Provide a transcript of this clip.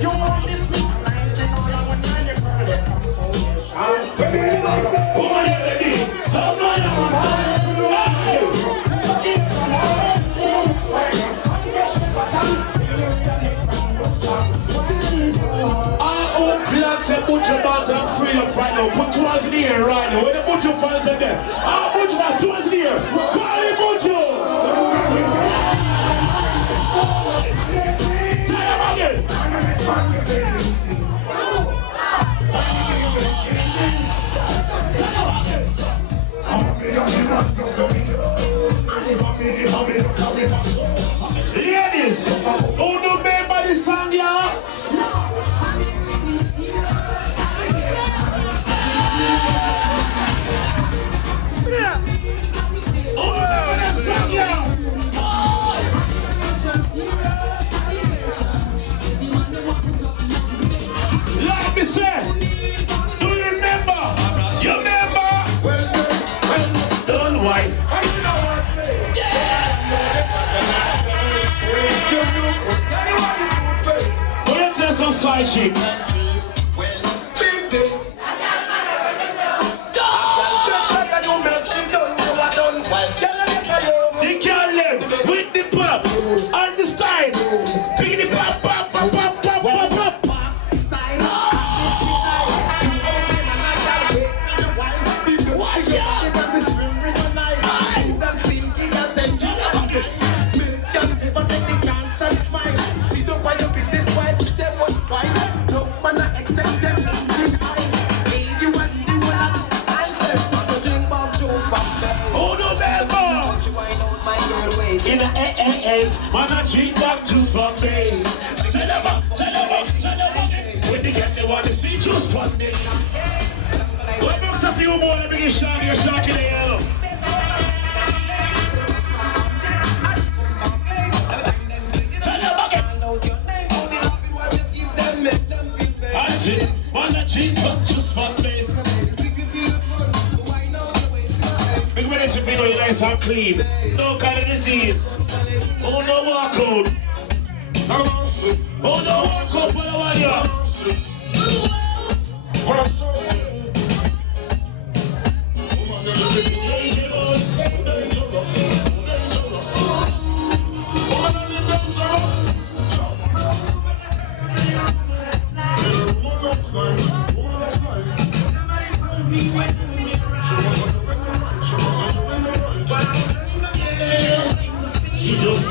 You want this new life, you know that one time you call it a someone put your hands and free up right now. Put two hands in the air right now. When the Buju fans are there, Buju has two hands in the air. Call it Buju. Tell him again. Ladies, who do remember this song, y'all? Let me say, do you remember? You remember? Well, don't white. Who you tell some side chick? They can't live with the pop and the style. See the pop, pop, pop, pop, pop, pop, pop. Watch out! In the AAS, man, I drink that juice from base. Tell them up. When they get, they want to see juice from me. What books a few more, let me get shot, you're shot in the yellow. Tell them again. I see, man, I drink that juice from base. Big when it's a big one, nice and clean. No kind of disease. Oh no walk out. Oh no walk out for the one here. She just